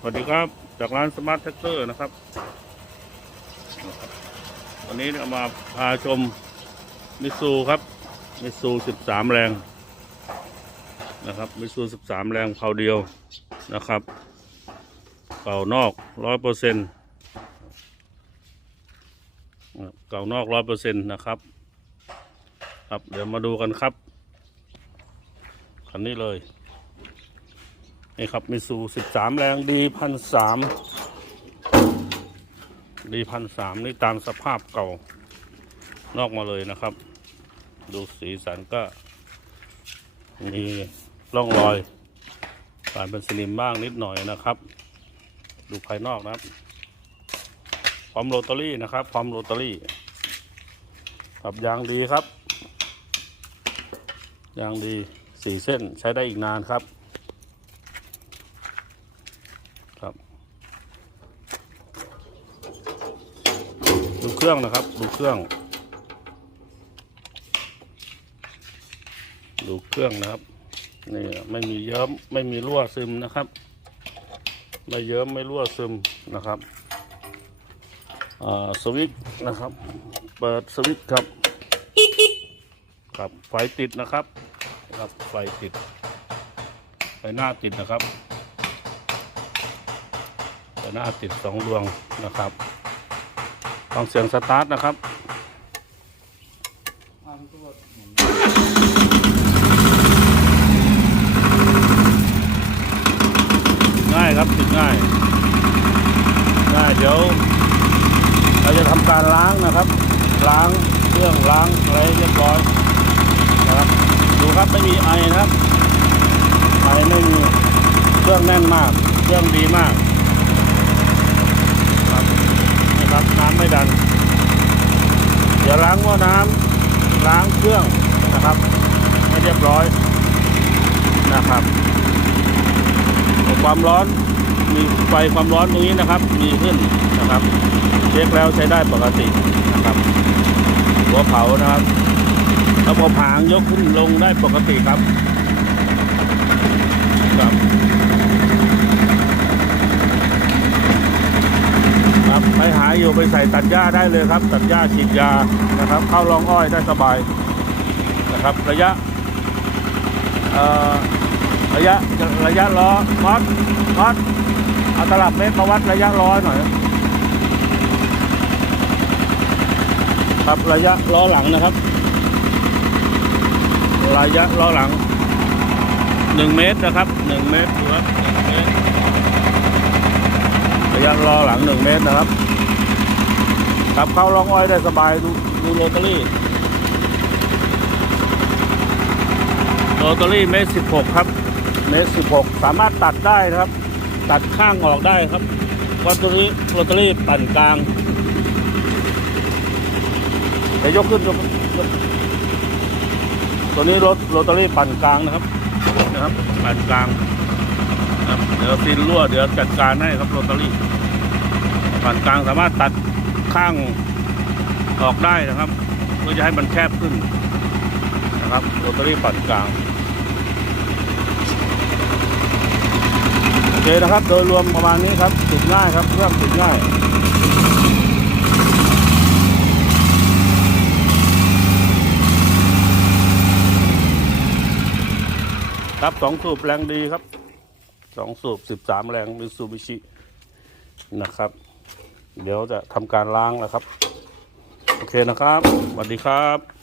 สวัสดีครับ จากร้านสมาร์ทแท็กเตอร์นะครับ วันนี้เอามาพาชมมิซูครับมิซู13แรงนะครับมิซู13แรงเผาเดียวนะครับเก่านอกร้อยเปอร์เซ็นต์เก่านอกร้อยเปอร์เซ็นต์นะครับครับเดี๋ยวมาดูกันครับ คันนี้เลย นี่ครับมิซูสิบสามแรงดีพันสามดีพันสามนี่ตามสภาพเก่านอกมาเลยนะครับ ดูสีสันก็มีร่องรอยการเป็นสนิมบ้างนิดหน่อยนะครับ ดูภายนอกนะครับพร้อมโรตารี่นะครับพร้อมโรตารี่ครับยางดีครับ ยางดีสี่เส้นใช้ได้อีกนานครับ เครื่องนะครับ ดูเครื่อง ดูเครื่องนะครับนี่ไม่มีเยิ้มไม่มีรั่วซึมนะครับ ไม่เยิ้มไม่รั่วซึมนะครับสวิตช์นะครับ เปิดสวิตช์ครับครับไฟติดนะครับครับไฟติดไฟหน้าติดนะครับไฟหน้าติดสองดวงนะครับ ฟังเสียงสตาร์ทนะครับง่ายครับติดง่ายง่ายเดี๋ยว เราจะทำการล้างนะครับ ล้างเครื่องล้างอะไรเรียบร้อยนะครับดูครับไม่มีไอนะครับไอไม่มีเครื่องแน่นมาก เครื่องดีมาก ครับ นะครับ น้ำไม่ดัน เดี๋ยวล้างหม้อน้ำล้างเครื่องนะครับให้เรียบร้อยนะครับ ความร้อนมีไฟความร้อนตรงนี้นะครับ มีขึ้นนะครับ เช็คแล้วใช้ได้ปกตินะครับหัวเผานะครับระบบหางยกขึ้นลงได้ปกติครับครับ ครับไปหาอยู่ ไปใส่ตัดหญ้าได้เลยครับ ตัดหญ้าฉีดยานะครับ เข้าลองอ้อยได้สบายนะครับ ระยะเอ่อระยะระยะล้อวัดวัดเอาตลับเมตรมาวัดระยะล้อหน่อยครับระยะล้อหลังนะครับ ระยะล้อหลังหนึ่งเมตรนะครับหนึ่งเมตรดูครับหนึ่งเมตรระยะล้อหลังหนึ่งเมตรนะครับ ขับเข้าล่องอ้อยได้สบายดูดูโรตารี่โรตารี่เมตรสิบหกครับ เมตรสิบหกสามารถตัดได้นะครับ ตัดข้างออกได้ครับโรตารี่โรตารี่ปั่นกลางเดี๋ยวยกขึ้นยกยกตัวนี้รถโรตารี่ปั่นกลางนะครับนะครับปั่นกลางครับเดี๋ยวซีนรั่วเดี๋ยวจัดการให้ครับโรตารี่ผ่านกลางสามารถตัด ข้างออกได้นะครับเพื่อจะให้มันแคบขึ้นนะครับโรตารี่ปั่นกลางโอเคนะครับ โดยรวมประมาณนี้ครับติดง่ายครับเครื่องติดง่ายครับสองสูบแรงดีครับสองสูบสิบสามแรงมิซูบิชินะครับ เดี๋ยวจะทำการล้างแล้วครับ โอเคนะครับสวัสดีครับ